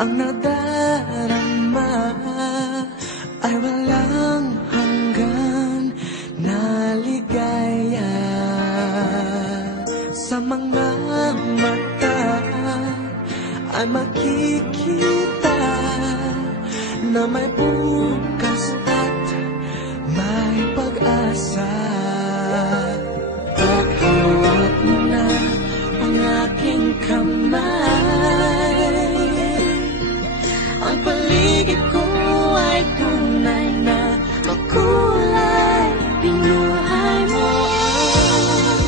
Ang nadarama ay walang hanggan na ligaya. Sa mga mata ay makikita na may bukas at may pag-asa. Paghawak mo na ang aking kamay, ang paligid ko ay tunay na makulay. Binuhay mo ang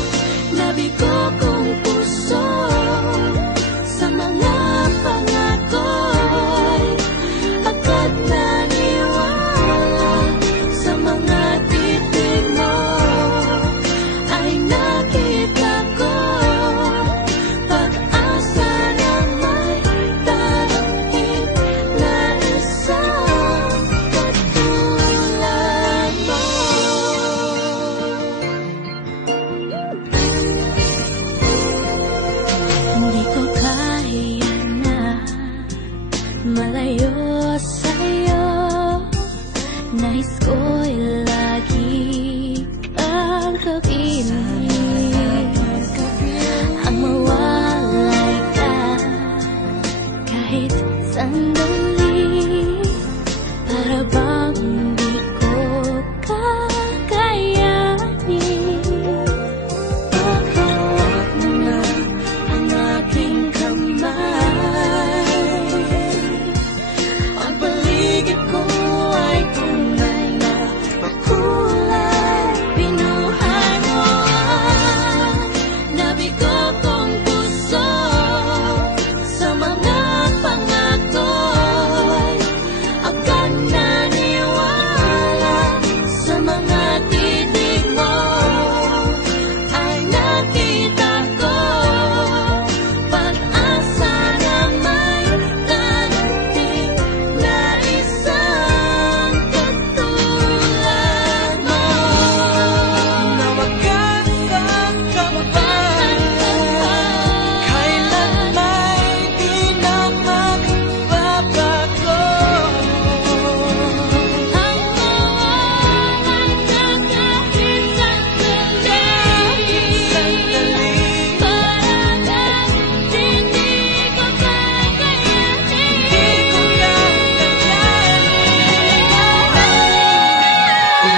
nabigo kong puso sa mga pangako'y agad naniwala. Sa mga titig mo ay nakita ko pag-asa na may darating na isang katulad mo. Hindi ko kaya na malayo sa'yo. Nais ko'y lagi ang kapiling, ang mawalay ka kahit sandali. Para bang di ko kakayanin. Paghawak mo na ang aking kamay, ang paligid ko ay tunay na makulay. Binuhay mo ang nabigo kong puso sa mga pangako'y agad naniwala. Sa mga titig mo ay nakita ko pag-asa na may darating na isang katulad mo. Na wagas ang kapal, kailan may di na magbabago. Ang mawalan ka kahit sandali, parang hindi ko kakayanin.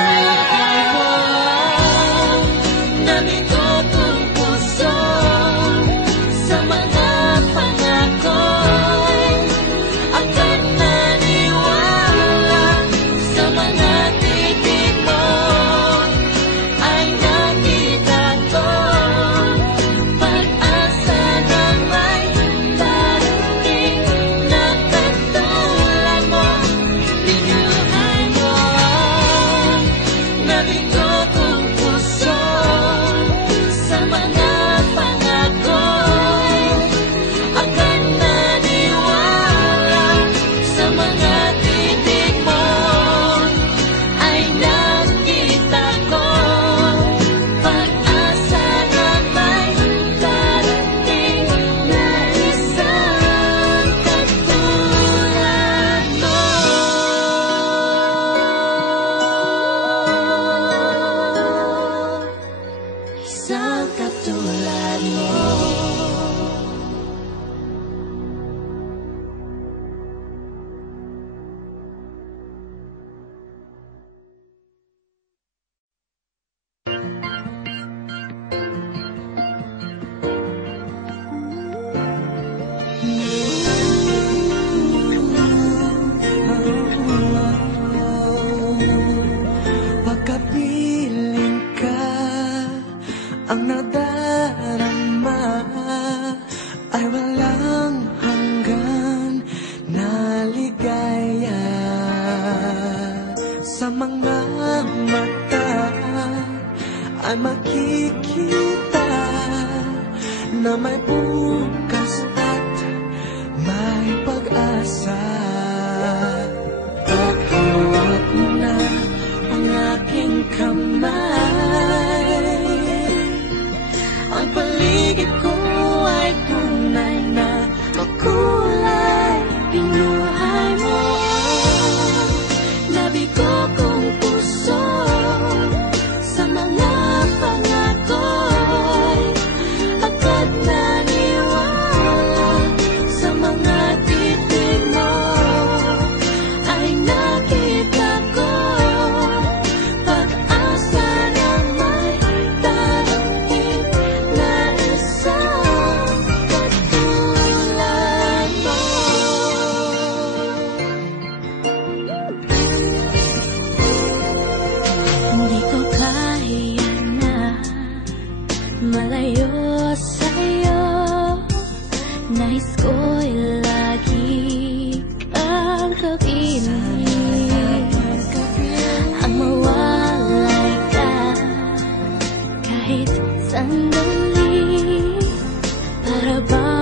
Binuhay mo ang nabigo kong puso sa mga pangako'y agad naniwala. Sa mga titig mo ay nakita ko pag-asa na may darating na katulad mo. Binuhay mo ang nabigo kong puso sa mga pangako'y agad naniwala. Sa mga titig mo ay nakita ko pag-asa na may darating na isang katulad mo. Isang katulad mo. Pagkapiling ka, ang nadarama ay walang hanggan na ligaya. Sa mga mata ay makikita na may bukas at may pag-asa. Paghawak mo na ang aking kamay, ang paligid ko ay tunay na makulay. malayo sa'yo. Nais ko'y lagi kang kapiling, ang mawalay ka kahit sandali, para ba